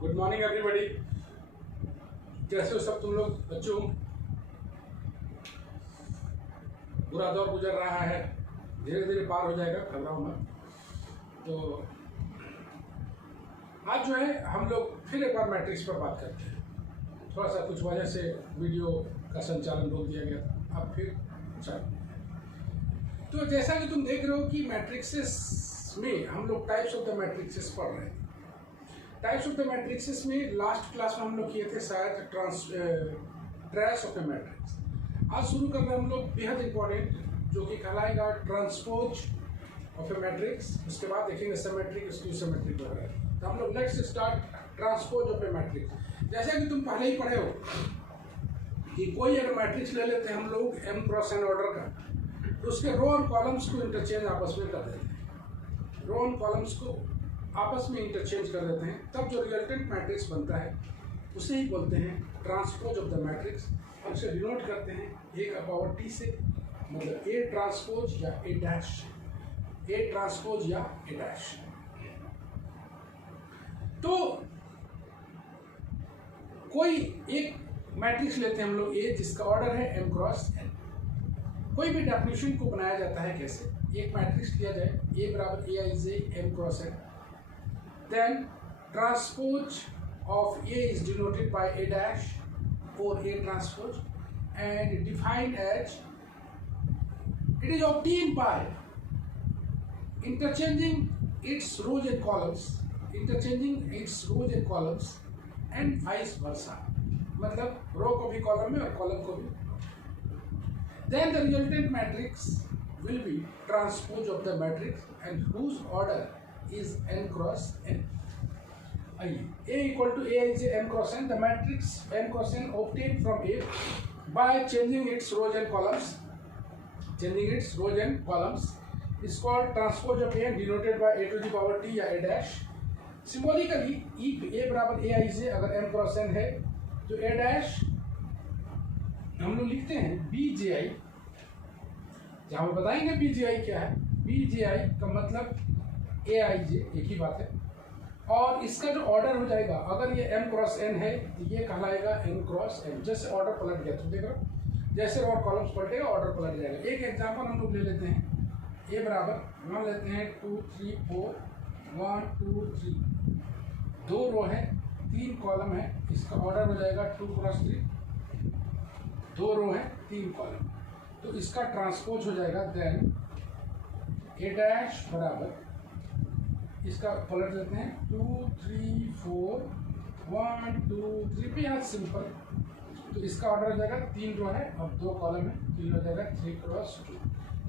Good morning everybody. कैसे हो सब तुम लोग बच्चों? बुरा दौर गुजर रहा है, धीरे धीरे पार हो जाएगा, घबराओ मत। तो आज जो है हम लोग फिर एक बार मैट्रिक्स पर बात करते हैं। थोड़ा सा कुछ वजह से वीडियो का संचालन रोक दिया गया था, अब फिर चालू। तो जैसा कि तुम देख रहे हो कि मैट्रिक्सेस में हम लोग टाइप्स ऑफ द मैट्रिक्सेस पढ़ रहे हैं। टाइप्स ऑफ द मैट्रिक्सेस में लास्ट क्लास में हम लोग किए थे शायद ट्रेस ऑफ द मैट्रिक्स। आज शुरू कर रहे हैं हम लोग बेहद इंपॉर्टेंट, जो कि कहलाएगा ट्रांसपोज ऑफ ए मैट्रिक्स। उसके बाद देखेंगे सिमेट्रिक, स्क्यू सिमेट्रिक वगैरह। तो हम लोग let's start transpose of A matrix. जैसा कि तुम पहले ही पढ़े हो कि कोई अगर मैट्रिक्स ले लेते हैं हम लोग m क्रॉस n ऑर्डर का, तो उसके रो और कॉलम्स को इंटरचेंज आपस में कर देते हैं। रो और कॉलम्स को आपस में इंटरचेंज कर देते हैं, तब जो रिजल्टेंट मैट्रिक्स बनता है उसे ही बोलते हैं ट्रांसपोज ऑफ द मैट्रिक्स। हम उसे डिनोट करते हैं a का पावर t से, मतलब a ट्रांसपोज या a डैश, a ट्रांसपोज या a डैश। तो कोई एक मैट्रिक्स लेते हैं हम लोग a, जिसका ऑर्डर है m क्रॉस n। कोई भी डेफिनेशन को बनाया जाता है कैसे? एक मैट्रिक्स लिया जाए a बराबर aij m cross n, then transpose of A is denoted by A dash or A transpose and defined as it is obtained by interchanging its rows and columns, and vice versa, मतलब रो को भी column में और column को भी। Then the resultant matrix will be transpose of the matrix and whose order is n cross n. A equal to aij m cross n. The matrix m cross n obtained from A by changing its rows and columns is called transpose of A and denoted by a to the power t या a dash. Symbolically, if A बराबर aij अगर m cross n है, तो a dash हम लोग लिखते हैं bji, जहाँ पर बताएंगे bji क्या है। bji का मतलब aij, एक ही बात है। और इसका जो ऑर्डर हो जाएगा, अगर ये m क्रॉस n है तो ये कहलाएगा n क्रॉस n। जैसे ऑर्डर पलट गया तो देखो, जैसे और कॉलम्स पलटेगा ऑर्डर पलट जाएगा। एक एग्जांपल हम लोग ले लेते हैं। a बराबर मान लेते हैं 2 3 4 1 2 3, 2 रो है 3 कॉलम है, इसका ऑर्डर हो जाएगा 2 क्रॉस 3। 2 रो है 3 कॉलम, तो इसका ट्रांसपोज हो जाएगा देन a डैश बराबर, इसका पलट लेते हैं 2 3 4 1 2 3 पे, यहाँ सिंपल। तो इसका ऑर्डर हो जाएगा 3 रो है और 2 कॉलम है, 3 हो जाएगा 3 क्रॉस 2।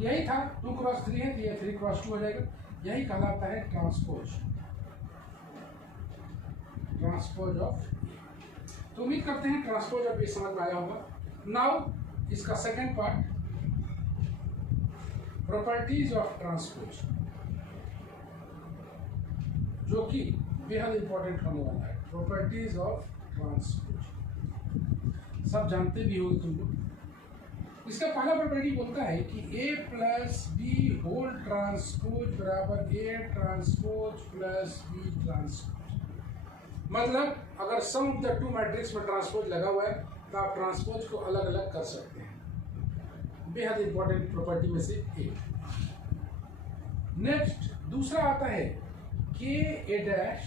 यही था, 2 क्रॉस 3 है तो ये 3 क्रॉस 2 हो जाएगा। यही कहलाता है ट्रांसपोज ऑफ। तो उम्मीद करते हैं ट्रांसपोज ऑफ ये समझ में आया होगा। नाउ इसका second part, properties of transpose, जो कि बेहद इंपॉर्टेंट होने वाला है। प्रॉपर्टीज ऑफ ट्रांसपोज सब जानते भी होंगे तुम लोग। इसका पहला प्रॉपर्टी बोलता है कि a plus B whole transpose बराबर a transpose plus b transpose. मतलब अगर sum of the two matrix में ट्रांसपोज लगा हुआ है तो आप ट्रांसपोज को अलग अलग कर सकते हैं। बेहद इंपॉर्टेंट प्रॉपर्टी में से एक। नेक्स्ट दूसरा आता है के ए डैश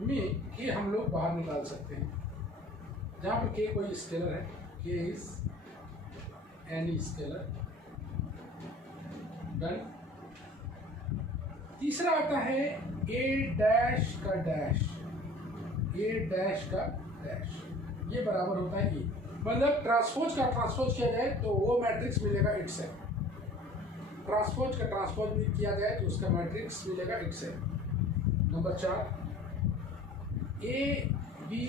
में के हम लोग बाहर निकाल सकते हैं, जहां पर के कोई स्केलर है, के इज एनी स्केलर। डन। तीसरा आता है ए डैश का डैश, ए डैश का डैश, ये बराबर होता है ए। मतलब ट्रांसपोज का ट्रांसपोज किया जाए तो वो मैट्रिक्स मिलेगा इटसेल्फ। ट्रांसपोज का ट्रांसपोज भी किया जाए तो उसका मैट्रिक्स मिलेगा itself. Number 4, A B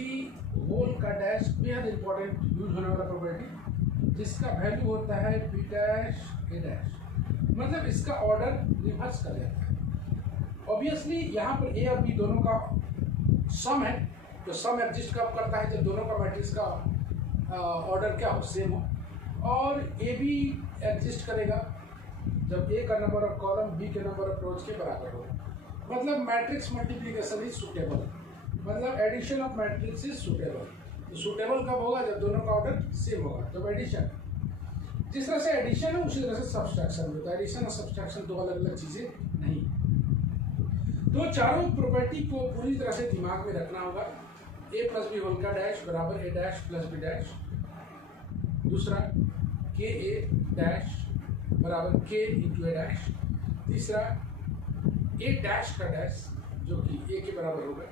whole का डैश, बेहद इंपॉर्टेंट यूज होने वाला प्रॉपर्टी, जिसका वैल्यू होता है बी डैश ए डैश। मतलब इसका ऑर्डर रिवर्स कर जाता है। ऑब्वियसली यहाँ पर ए और बी दोनों का सम है, तो सम एग्जिस्ट कब करता है? जब दोनों का मैट्रिक्स का ऑर्डर क्या हो, सेम हो। और ए बी एग्जिस्ट करेगा जब ए का नंबर ऑफ कॉलम बी के नंबर ऑफ रोज के बराबर हो। मतलब मैट्रिक्स मल्टीप्लिकेशन इज सुटेबल। मतलब addition of matrix is suitable. तो सुटेबल कब होगा? जब दोनों का ऑर्डर सेम होगा, जब एडिशन। जिस तरह से एडिशन है उसी तरह से सब्सट्रैक्शन होता है। एडिशन और सब्सट्रैक्शन दो अलग अलग चीजें नहीं। तो चारों प्रॉपर्टी को पूरी तरह से दिमाग में रखना होगा। a प्लस बी होल का डैश बराबर a dash plus B dash. दूसरा के ए डैश बराबर k इंटू ए डैश। तीसरा a डैश का डैश जो कि a के बराबर होगा।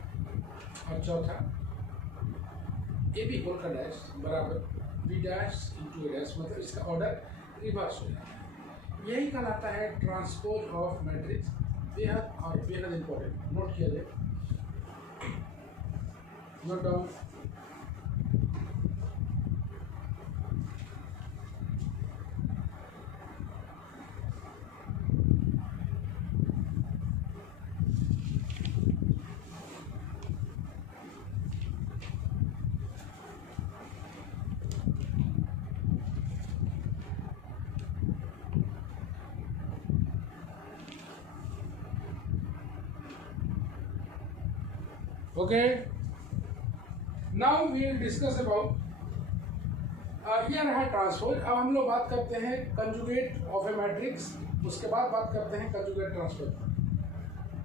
और चौथा a बी होल का डैश बराबर b dash into A dash. मतलब इसका ऑर्डर रिवर्स हो जाता है। यही कहलाता है ट्रांसपोज ऑफ मैट्रिक्स। बेहद और बेहद इंपॉर्टेंट, नोट किया जाए, note down. Okay, now we will discuss about ये रहा ट्रांसपोज। अब हम लोग बात करते हैं कंजुगेट ऑफ ए मैट्रिक्स, उसके बाद बात करते हैं कंजुगेट ट्रांसपोज।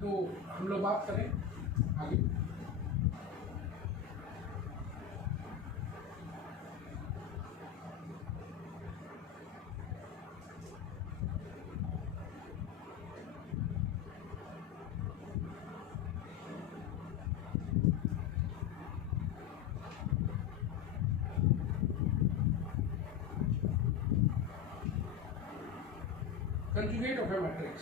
तो हम लोग बात करें आगे। Conjugate of a matrix.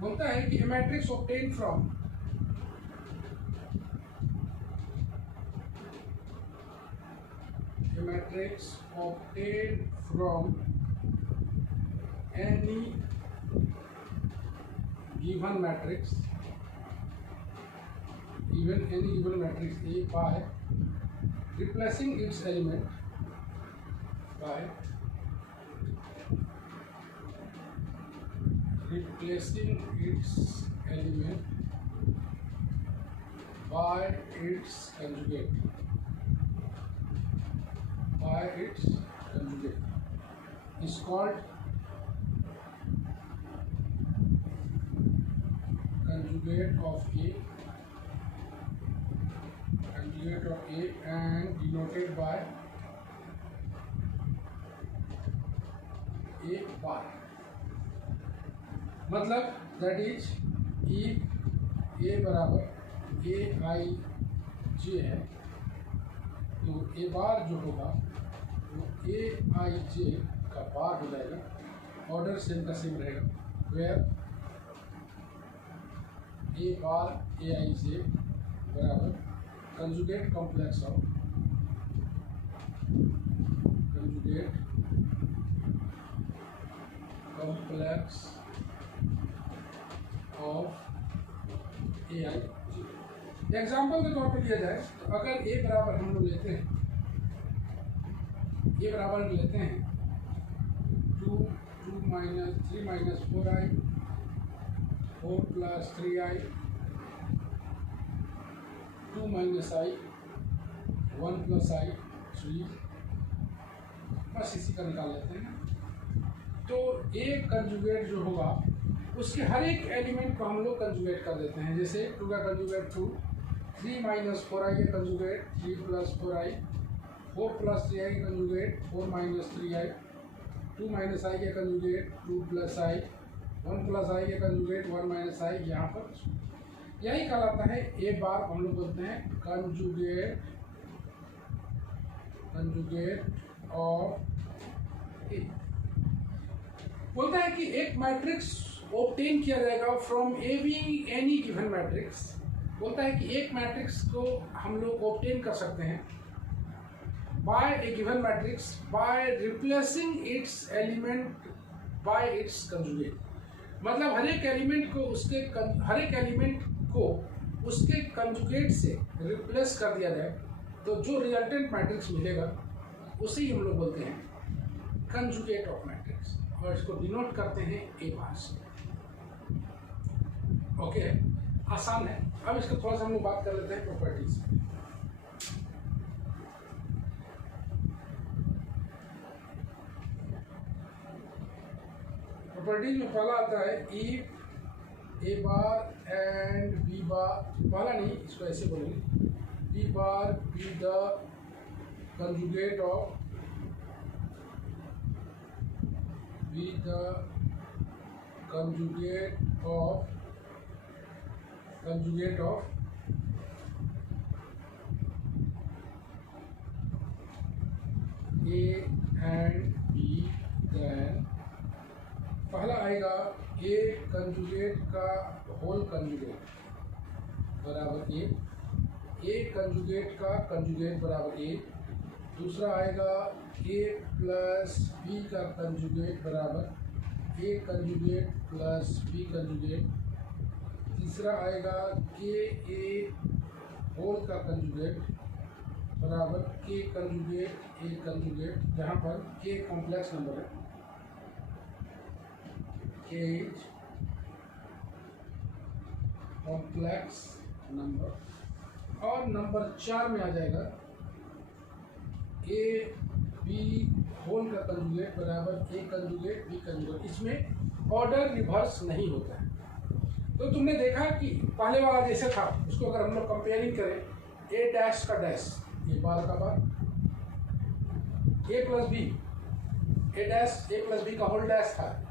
बोलता है कि a matrix obtained from any given matrix, even any given matrix A by replacing its element by its conjugate is called conjugate of A and denoted by A bar। मतलब that is if A बराबर A I J है तो A बार जो होगा वो A I J का bar हो जाएगा, ऑर्डर सेम का सेम रहेगा। Where A bar A I J बराबर conjugate complex of AI। Example के तौर पर लिया जाए तो अगर A बराबर हम लोग लेते हैं, A बराबर लेते हैं 2 minus 3 minus 4i 4 plus 3i 2 minus i 1 plus i 3, बस इसी का निकाल लेते हैं। तो एक कंजुगेट जो होगा उसके हर एक एलिमेंट को हम लोग कंजुगेट कर देते हैं। जैसे 2 का कंजुगेट 2, 3 माइनस 4i का conjugate 3 plus 4i, 4 plus 3i का conjugate 4 minus 3i, 2 minus i का conjugate 2 plus i, 1 plus i का कंजुगेट 1 माइनस i। यहाँ पर यही कहलाता है ए बार, हम लोग बोलते हैं कंजुगेट ऑफ ए। बोलता है कि एक मैट्रिक्स ऑब्टेन किया जाएगा from A be any given matrix. बोलता है कि एक मैट्रिक्स को हम लोग ऑब्टेन कर सकते हैं by a given matrix by replacing its element by its conjugate. मतलब हर एक एलिमेंट को उसके कंजुगेट से रिप्लेस कर दिया जाए तो जो रिजल्टेंट मैट्रिक्स मिलेगा उसे ही हम लोग बोलते हैं कंजुगेट ऑफ मैट्रिक्स, और इसको डिनोट करते हैं ए बार से। ओके, आसान है। अब इसका थोड़ा सा हम लोग बात कर लेते हैं प्रॉपर्टीज। प्रॉपर्टीज में पहला आता है if A bar and B bar, पहला नहीं, इसको ऐसे बोलेंगे, B bar be the conjugate of B the conjugate of A and B, then पहला आएगा ए कंजुगेट का होल कंजुगेट बराबर ए कंजुगेट का कंजुगेट बराबर ए। दूसरा आएगा ए प्लस बी का कंजुगेट बराबर A conjugate plus B conjugate. तीसरा आएगा के ए होल का कंजुगेट बराबर के कंजुगेट ए कंजुगेट, जहाँ पर के कॉम्प्लेक्स नंबर है, के इज कॉम्प्लेक्स नंबर। और नंबर 4 में आ जाएगा ए बी होल का कंजुगेट बराबर ए कंजुगेट बी कंजुगेट। इसमें ऑर्डर रिवर्स नहीं होता है। तो तुमने देखा कि पहले वाला जैसे था, उसको अगर हम लोग कंपेयरिंग करें, ए डैश का डैश, ए बार का बार, ए प्लस बी, ए डैश ए प्लस बी का होल डैश था,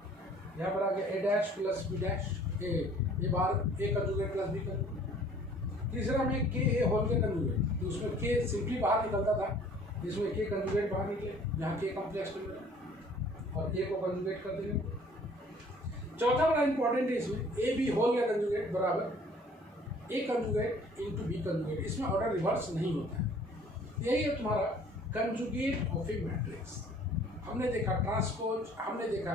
यहाँ पर आ गया ए डैश प्लस बी डैश, ए बार ए कंजुगेट प्लस बी कंजुगेट। तीसरा में के ए होल के कंजुगेट, तो उसमें के सिंपली बाहर निकलता था, इसमें के कंजुगेट बाहर निकले, यहाँ के कॉम्प्लेक्स नंबर और ए को कंजुगेट कर देंगे। चौथा बड़ा इंपॉर्टेंट है इसमें, ए बी होल का कंजुगेट बराबर A conjugate into B conjugate, इसमें ऑर्डर रिवर्स नहीं होता है। यही है तुम्हारा कंजुगेट ऑफ ए मैट्रिक्स। हमने देखा ट्रांसपोज, हमने देखा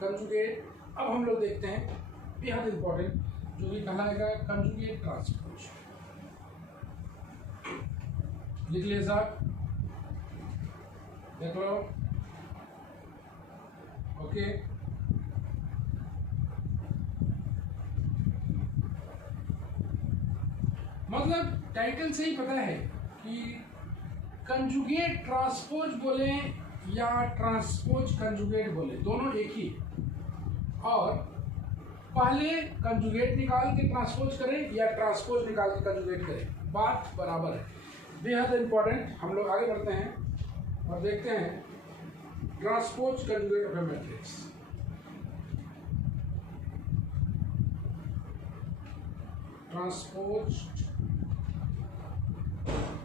कंजुगेट, अब हम लोग देखते हैं बेहद इंपॉर्टेंट जो कि कहलाएगा कंजुगेट ट्रांसपोज। लिख लिया साहब, देख लो। ओके, मतलब टाइटल से ही पता है कि कंजुगेट ट्रांसपोज बोले या ट्रांसपोज कंजुगेट बोले, दोनों एक ही। और पहले कंजुगेट निकाल के ट्रांसपोज करें या ट्रांसपोज निकाल के कंजुगेट करें, बात बराबर है। बेहद इंपॉर्टेंट। हम लोग आगे बढ़ते हैं और देखते हैं transpose conjugate of A matrix. Transpose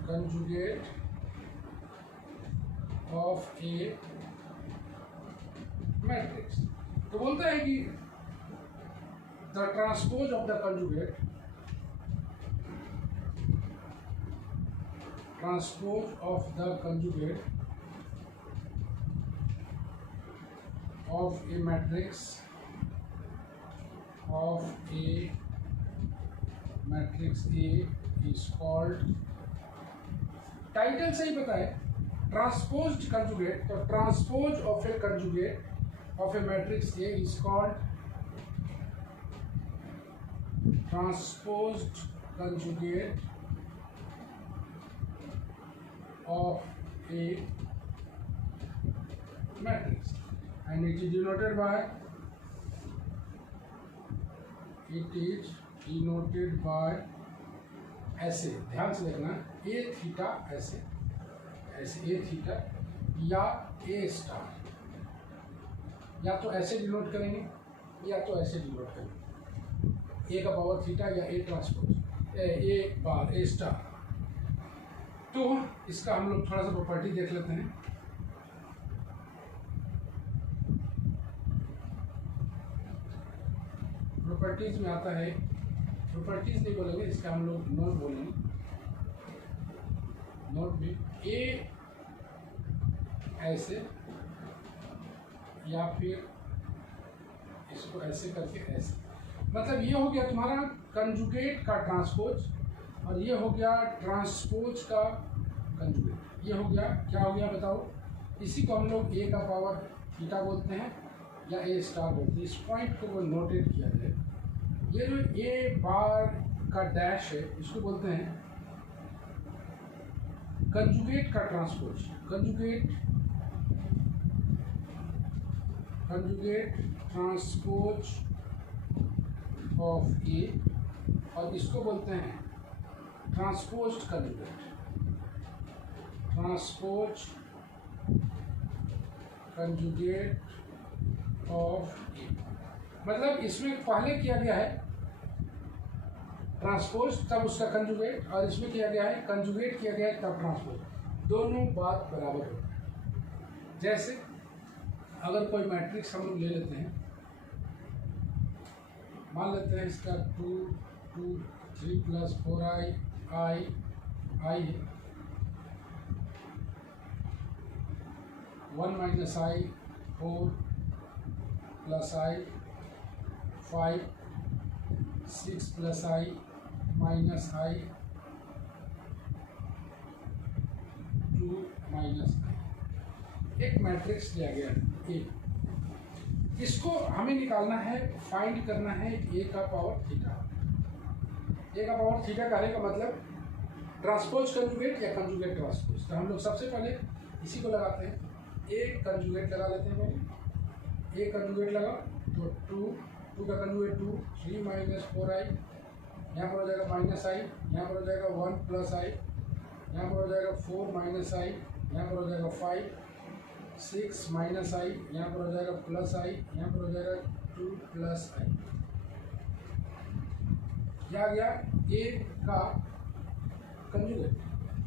conjugate of A matrix, तो बोलता है कि the transpose of the conjugate, transpose of the conjugate of A matrix A is called, title से ही पता है ट्रांसपोज्ड कंजुगेट, तो transpose of A conjugate of A matrix A is called transposed conjugate of A matrix and it is denoted by ऐसे, ध्यान से देखना, ए theta ऐसे ऐसे ए थीटा या ए स्टार, या तो ऐसे डिनोट करेंगे या तो ऐसे डिनोट करेंगे, ए का पावर थीटा या A transpose A bar A star. तो इसका हम लोग थोड़ा सा प्रॉपर्टी देख लेते हैं। प्रॉपर्टीज में आता है, प्रॉपर्टीज नहीं बोलेंगे, इसका हम लोग नोट बोलेंगे। नोट में ए ऐसे या फिर इसको ऐसे करके ऐसे, मतलब ये हो गया तुम्हारा कंजुगेट का ट्रांसपोज और ये हो गया ट्रांसपोज का कंजुगेट। ये हो गया, क्या हो गया बताओ, इसी को हम लोग ए का पावर थीटा बोलते हैं या ए स्टार बोलते हैं। इस पॉइंट को वो नोटेट किया जाए। ये जो ए बार का डैश है इसको बोलते हैं कंजुगेट का transpose. Conjugate transpose of A, और इसको बोलते हैं transposed conjugate. Transpose conjugate of A मतलब इसमें पहले किया गया है ट्रांसपोज तब उसका कंजुगेट, और इसमें किया गया है कंजुगेट किया गया है तब ट्रांसपोज। दोनों बात बराबर होता है। जैसे अगर कोई मैट्रिक्स हम लोग ले लेते हैं, मान लेते हैं इसका 2 2 3 + 4i i है, 1 - i 4 + i 5 6 + i -i 2 - i। एक मैट्रिक्स दिया गया है ए, इसको हमें निकालना है, फाइंड करना है ए का पावर थीटा। ए का पावर थीटा कहने का मतलब ट्रांसपोज कंजुगेट या कंजुगेट ट्रांसपोज। तो हम लोग सबसे पहले इसी को लगाते हैं, ए कंजुगेट लगा लेते हैं। पहले ए कंजुगेट लगा तो 2 का कंजुगेट 2 3 - 4i, यहाँ पर हो जाएगा -i, यहाँ पर हो जाएगा 1 + i, यहाँ पर हो जाएगा 4 - i, यहाँ पर हो जाएगा 5 6 - i, यहाँ पर हो जाएगा +i, यहाँ पर हो जाएगा 2 + i। यह आ गया ए का कंजुगेट।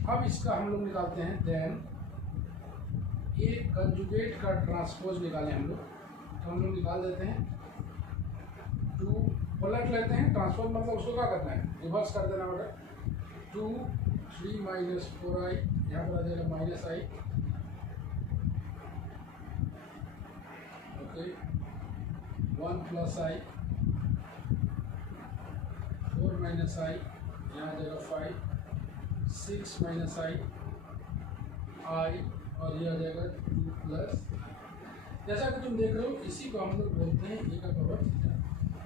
अब इसका हम लोग निकालते हैं देन ए कंजुगेट का ट्रांसपोज निकालें हम लोग, तो हम लोग निकाल देते हैं 2 पलट लेते हैं। ट्रांसपोज मतलब उसको क्या करना है, रिवर्स कर देना होगा। 2 3 - 4i, यहाँ पर आ जाएगा -i, ओके 1 + i 4 - i, यहाँ आ जाएगा 5 6 - i और ये आ जाएगा 2 + जैसा कि तुम देख रहे हो, इसी को हम लोग बोलते हैं ए का पावर थीटा।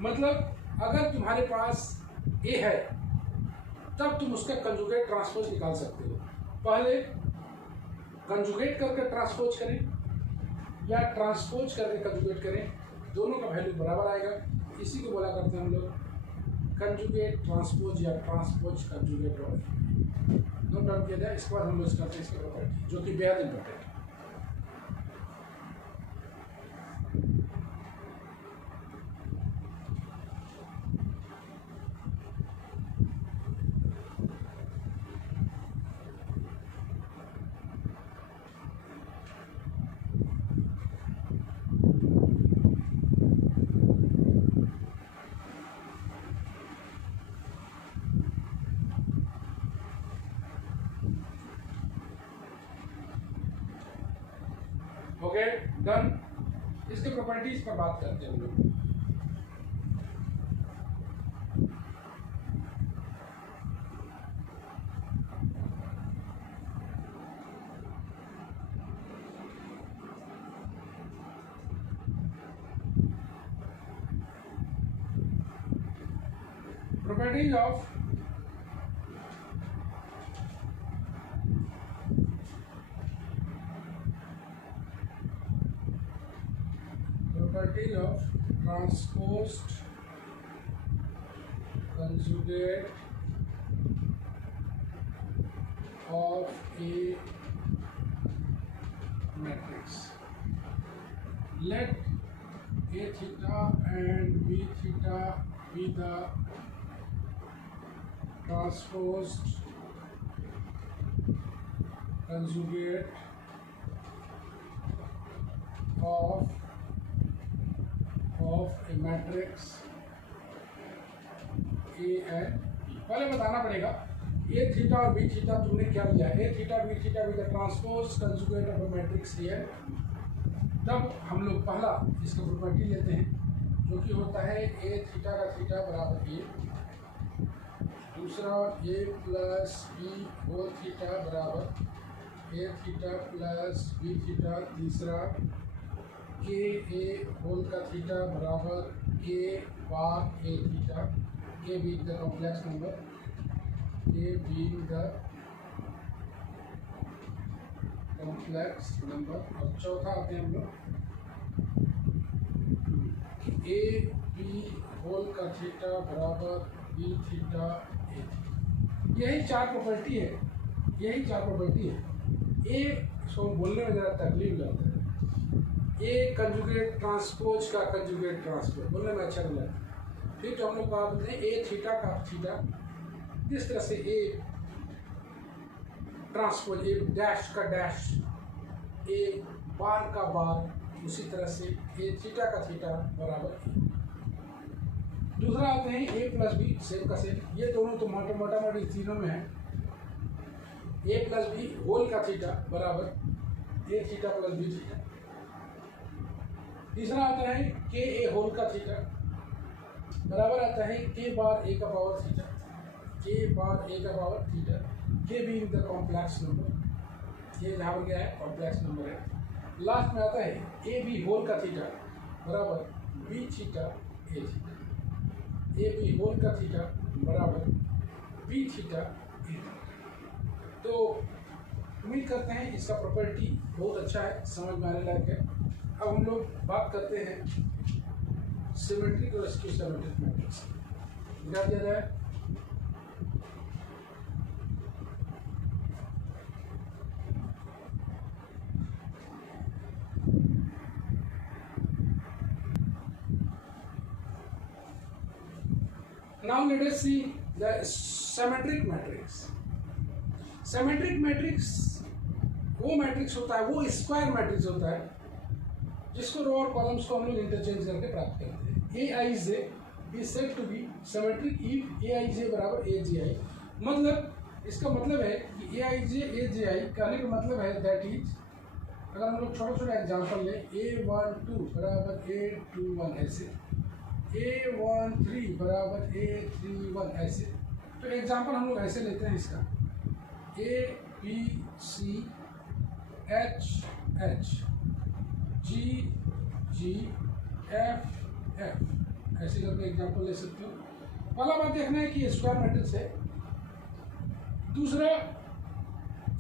मतलब अगर तुम्हारे पास ए है तब तुम उसका कंजुगेट ट्रांसपोज निकाल सकते हो। पहले कंजुगेट करके ट्रांसपोज करें या ट्रांसपोज करके कंजुगेट करें, दोनों का वैल्यू बराबर आएगा। इसी को बोला करते हैं हम लोग कंजुगेट ट्रांसपोज या transpose conjugate of. Note down किया जाए। इसके बाद हम लोग करते हैं इसका प्रॉपर्टी जो कि बेहद इंपॉर्टेंट है। Okay done. इसके प्रॉपर्टीज पर बात करते हैं हम लोग। Properties of transposed conjugate of a matrix. Let a theta and b theta be the transposed conjugate of a matrix A and B. पहले बताना पड़ेगा ए थीटा और बी थीटा तुमने क्या लिया, A theta B theta with the transpose conjugate of a matrix A. तब हम लोग पहला इसका प्रॉपर्टी लेते हैं जो कि होता है ए थीटा का थीटा बराबर ए, दूसरा ए प्लस बी होल थीटा बराबर ए थीटा प्लस बी थीटा, तीसरा के ए होल का थीटा बराबर के बार ए थीटा, के बीइंग द कॉम्प्लेक्स नंबर, के बीइंग द कॉम्प्लेक्स नंबर। और चौथा आते हैं हम लोग ए बी होल का थीटा बराबर बी थीटा ए थीटा। यही चार प्रॉपर्टी है, यही चार प्रॉपर्टी है। ए इसको बोलने में ज़रा तकलीफ लगता है, ए कंजुगेट ट्रांसपोज का कंजुगेट ट्रांसपोज बोलने में अच्छा नहीं लगता। फिर जो हम लोग बात करते हैं ए थीटा का थीटा, जिस तरह से ए ट्रांसपोज, ए डैश का डैश, ए बार का बार, उसी तरह से ए थीटा का थीटा बराबर ए। दूसरा आते हैं ए प्लस बी, सेम का सेम। ये दोनों तो मोटा मोटी तीनों में है। ए प्लस बी होल का थीटा बराबर ए थीटा प्लस बी थीटा। तीसरा आता है के ए होल का थीटा बराबर आता है के बार ए का पावर थीटा, के बार ए का पावर थीटा, के बीइंग द कॉम्प्लेक्स नंबर। ये जहाँ पर गया है कॉम्प्लेक्स नंबर है। लास्ट में आता है ए बी होल का थीटा बराबर B theta A theta, A B whole का थीटा बराबर बी थीटा ए थीटा। तो उम्मीद करते हैं इसका प्रॉपर्टी बहुत अच्छा है, समझ में आने लायक है। अब हम लोग बात करते हैं सिमेट्रिक और स्क्यू सिमेट्रिक मैट्रिक्स। क्या दिया जाए? Now let us see the symmetric matrix. Symmetric matrix वो मैट्रिक्स होता है, वो स्क्वायर मैट्रिक्स होता है जिसको रो और कॉलम्स को हम लोग इंटरचेंज करके प्राप्त करते हैं। A I J is said to be symmetric if A I J बराबर ए जे आई। मतलब इसका मतलब है कि ए आई जे आई कहने का मतलब है दैट इज, अगर हम लोग छोटा छोटा एग्जाम्पल लें, A12 बराबर A21 ऐसे, A13 बराबर A31 ऐसे। तो एग्जाम्पल हम लोग ऐसे लेते हैं इसका, A B C H H G G F F ऐसे करके एग्जाम्पल ले सकते हो। पहला बात देखना है कि ये स्क्वायर मैट्रिक्स है। दूसरा,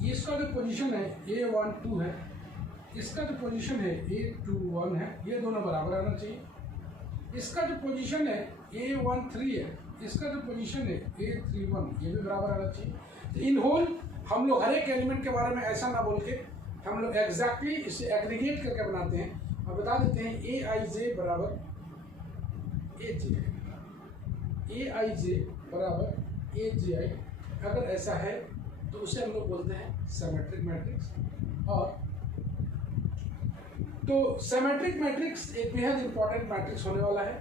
इसका जो पोजीशन है A12 है, इसका जो पोजीशन है A21 है, ये दोनों बराबर आना चाहिए। इसका जो पोजीशन है A13 है, इसका जो पोजीशन है A31, ये भी बराबर आना चाहिए। तो इन होल हम लोग हर एक एलिमेंट के बारे में ऐसा ना बोल के हम लोग एग्जैक्टली इसे एग्रीगेट करके बनाते हैं और बता देते हैं ए आई जे बराबर A J I, A I J बराबर ए जे आई। अगर ऐसा है तो उसे हम लोग बोलते हैं सिमेट्रिक मैट्रिक्स। और तो सिमेट्रिक मैट्रिक्स एक बेहद इंपॉर्टेंट मैट्रिक्स होने वाला है।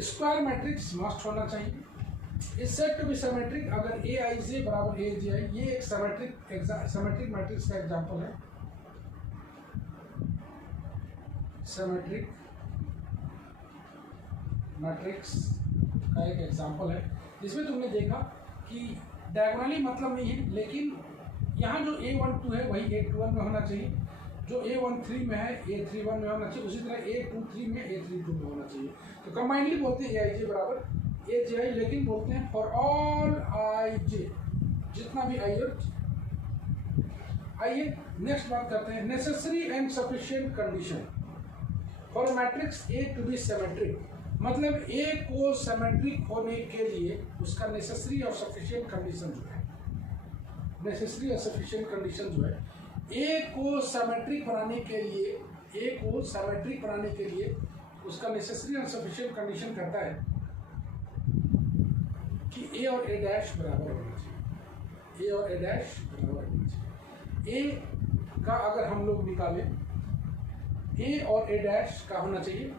स्क्वायर मैट्रिक्स मस्ट होना चाहिए। इस सेट टू बी सिमेट्रिक अगर ए आई जे बराबर ए जे आई, ये एक सिमेट्रिक मैट्रिक्स का एग्जांपल है। सिमेट्रिक मैट्रिक्स का एक एग्जांपल है जिसमें तुमने देखा कि डायगोनली मतलब नहीं है, लेकिन यहाँ जो A12 है वही A21 में होना चाहिए, जो A13 में है A31 में होना चाहिए, उसी तरह A23 में A32 में होना चाहिए। तो कंबाइनली बोलते हैं ए आई जे बराबर ए जे आई, लेकिन बोलते हैं फॉर ऑल आई जे, जितना भी आई है। आइए नेक्स्ट बात करते हैं necessary and sufficient condition for matrix A to be symmetric. मतलब ए को सिमेट्रिक होने के लिए उसका नेसेसरी और सफिशिएंट कंडीशन जो है, नेसेसरी और सफिशिएंट कंडीशन जो है, ए को सिमेट्रिक बनाने के लिए, ए को सिमेट्रिक बनाने के लिए उसका नेसेसरी और सफिशिएंट कंडीशन कहता है कि ए और ए डैश बराबर होना चाहिए, ए और ए डैश बराबर होना चाहिए। ए का अगर हम लोग निकालें, ए और ए डैश का होना चाहिए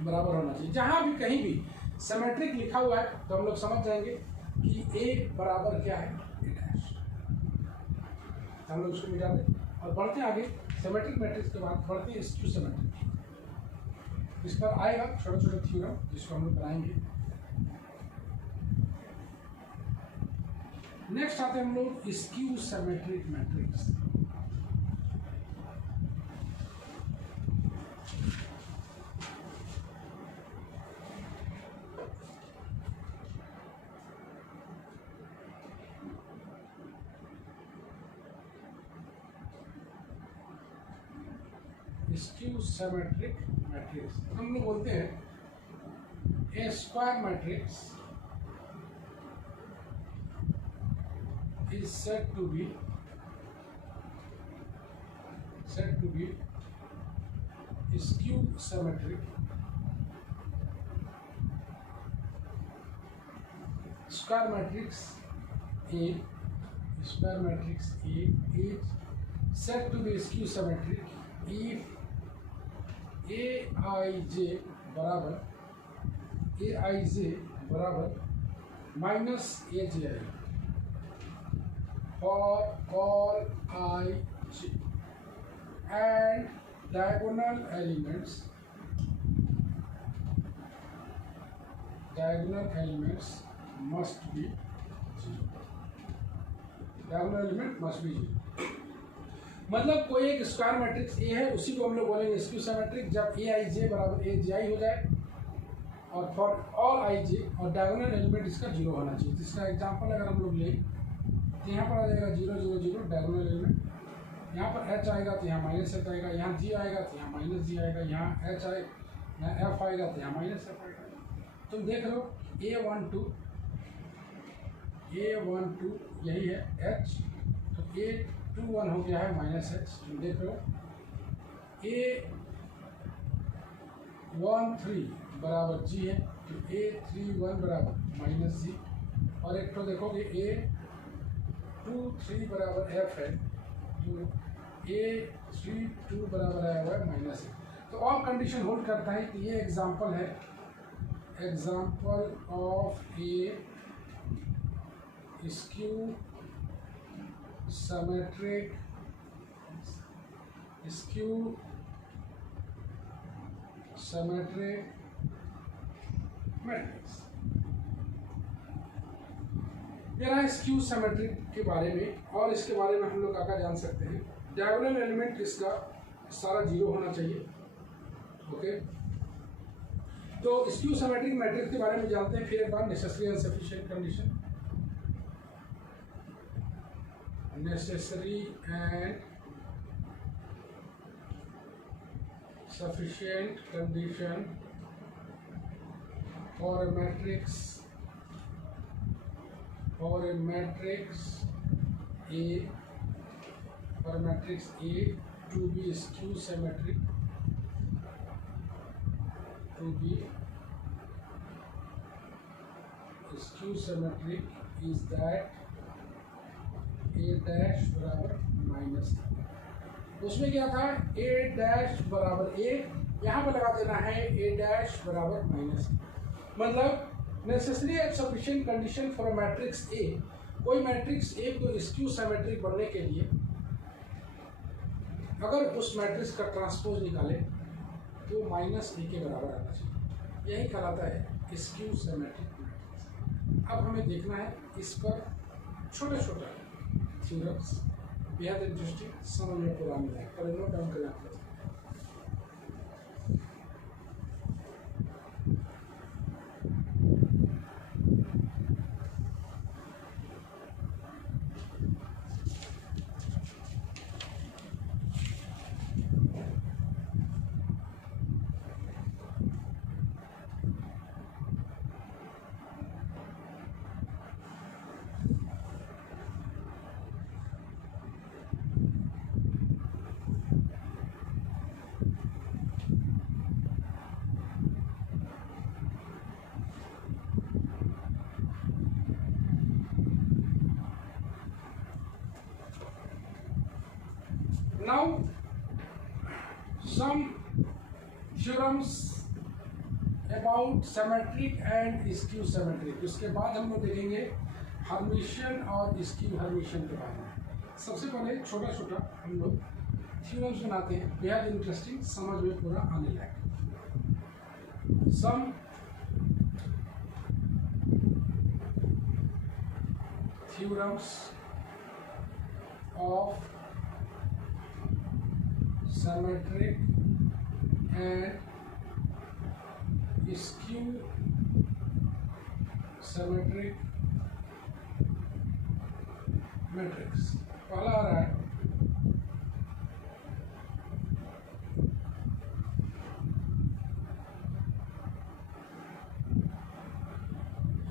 बराबर होना चाहिए। जहाँ भी कहीं भी सिमेट्रिक लिखा हुआ है तो हम लोग समझ जाएंगे कि ए बराबर क्या है, ए डैश। हम लोग उसको मिटा दें और बढ़ते हैं आगे। सिमेट्रिक मैट्रिक्स के बाद बढ़ते हैं स्क्यू सिमेट्रिक। इस पर आएगा छोटे छोटे थ्योरम जिसको हम लोग बनाएंगे। नेक्स्ट आते हैं हम लोग skew symmetric matrix. Skew symmetric matrix हम लोग बोलते हैं A square matrix is said to be skew symmetric. Square matrix A is said to be skew symmetric if Aij बराबर minus Aj for all ij and diagonal elements must be 0. diagonal element must be 0. मतलब कोई एक square matrix A है, उसी को हम लोग बोलेंगे स्क्यू सिमेट्रिक जब ए आई जे बराबर ए जे आई हो जाए और फॉर ऑल आई जे और डायगोनल एलिमेंट इसका 0 होना चाहिए। इसका एग्जांपल अगर हम लोग लें तो यहाँ पर आ जाएगा 0 0 0 डायगोनल एलिमेंट, यहाँ पर एच आएगा तो यहाँ माइनस एच आएगा, यहाँ जी आएगा तो यहाँ माइनस जी आएगा, यहाँ एच आए यहाँ एफ आएगा तो यहाँ माइनस एफ आएगा। तुम देख लो A12 यही है एच, तो A21 हो गया है माइनस एच। तुम देख लो A13 बराबर जी है तो A31 बराबर माइनस जी, और एक तो देखोगे A23 बराबर एफ है तो A32 बराबर आया हुआ है माइनस ए। तो ऑल कंडीशन होल्ड करता है कि ये एग्जांपल है, example of A skew symmetric matrix. यह स्क्यू सिमेट्रिक के बारे में, और इसके बारे में हम लोग क्या जान सकते हैं। डायगोनल एलिमेंट इसका सारा 0 होना चाहिए। ओके, तो स्क्यू सिमेट्रिक मैट्रिक्स के बारे में जानते हैं। फिर एक बार necessary and sufficient condition, necessary and sufficient condition for a matrix A to be skew symmetric is that A dash बराबर माइनस, उसमें क्या था A डैश बराबर A, यहाँ पर लगा देना है A डैश बराबर माइनस। मतलब necessary and sufficient condition for a matrix A, कोई मैट्रिक्स A को स्क्यू सिमेट्रिक बनने के लिए अगर उस मैट्रिक्स का ट्रांसपोज निकाले तो माइनस A के बराबर आना चाहिए, यही कहलाता है स्क्यू सिमेट्रिक मैट्रिक्स। अब हमें देखना है इस पर छोटा छोटा थ्योरम्स, बेहद इंटरेस्टिंग, समझ में पूरा मिला है, पर नोट डाउन करें आप लोग। Now some theorems about symmetric and skew symmetric। उसके बाद हम लोग देखेंगे हर्मिशियन और स्क्यू हर्मिशियन के बारे में। सबसे पहले छोटा छोटा हम लोग थ्योरम्स बनाते हैं, बेहद इंटरेस्टिंग, समझ में पूरा आने लायक। सम theorems of symmetric and skew symmetric matrix। पहला आ रहा है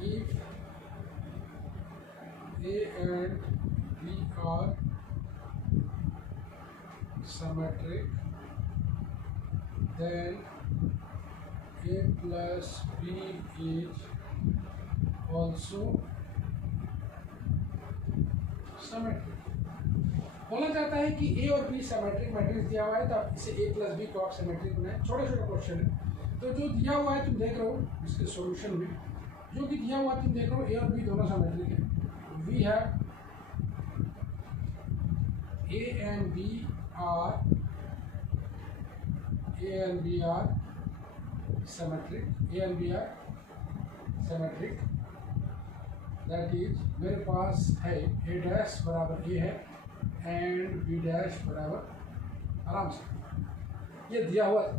if A and B are symmetric, then A plus B is also symmetric। बोला जाता है कि A और B सिमेट्रिक मैट्रिक्स दिया हुआ है तो आप इसे A प्लस बी को आप सिमेट्रिक बनाए। छोटा छोटा क्वेश्चन है, तो जो दिया हुआ है तुम देख रहे हो इसके सॉल्यूशन में, जो कि दिया हुआ तुम देख रहे हो A और B दोनों सिमेट्रिक है। We have A and B are symmetric। A and B are symmetric, that is मेरे पास है A डैश बराबर A है एंड B डैश बराबर, आराम से ये दिया हुआ है।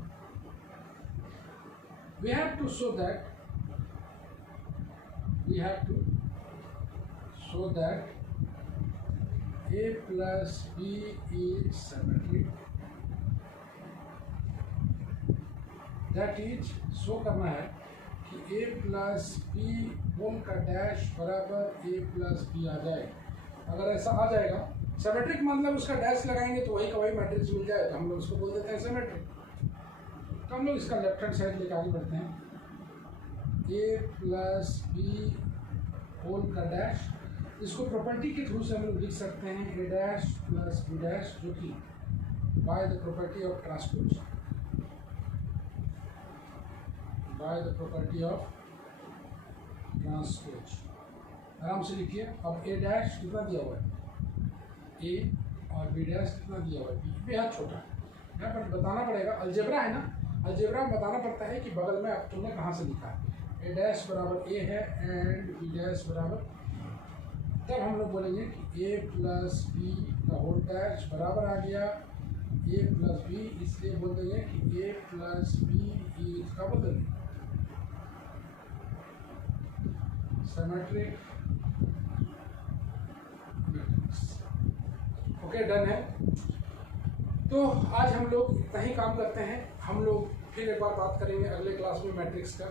we have to show that A plus B is symmetric, that is show करना है कि A प्लस बी होल का डैश बराबर A प्लस बी आ जाए। अगर ऐसा आ जाएगा सिमेट्रिक मतलब उसका डैश लगाएंगे तो वही का वही मैट्रिक्स मिल जाए, तो हम लोग उसको बोल देते हैं सिमेट्रिक। तो हम लोग इसका लेफ्ट हैंड साइड लेकर आगे बढ़ते हैं। A प्लस बी होल का डैश, इसको प्रॉपर्टी के थ्रू से हम लोग लिख सकते हैं A dash plus B dash, जो कि by the property of transpose, आराम से लिखिए। अब A डैश कितना दिया हुआ है, A और B डैश कितना दिया हुआ है, B बेहद छोटा है, यहाँ पर बताना पड़ेगा। अलजेब्रा है ना, अलजेब्रा में बताना पड़ता है कि बगल में अब तुमने कहाँ से लिखा है। A डैश बराबर A है एंड B डैश बराबर, तब हम लोग बोलेंगे कि A प्लस बी का होल डैश बराबर आ गया A प्लस बी, इसलिए बोल देंगे कि A प्लस बी इज का बोल देंगे सिमेट्रिक मैट्रिक्स। ओके, डन है। तो आज हम लोग इतना ही काम करते हैं। हम लोग फिर एक बार बात करेंगे अगले क्लास में मैट्रिक्स का।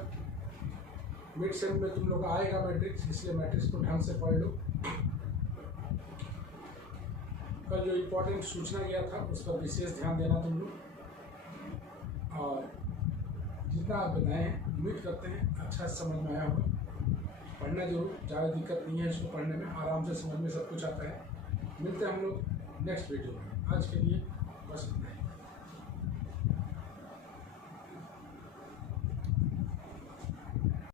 मिड सेम में तुम लोग आएगा मैट्रिक्स, इसलिए मैट्रिक्स को ढंग से पढ़ लो। कल जो इम्पोर्टेंट सूचना गया था उस पर विशेष ध्यान देना तुम लोग, और जितना आप बताएं उम्मीद करते हैं अच्छा समझ में आया होगा। पढ़ना जरूर, ज़्यादा दिक्कत नहीं है इसको पढ़ने में, आराम से समझ में सब कुछ आता है। मिलते हैं हम लोग नेक्स्ट वीडियो में। आज के लिए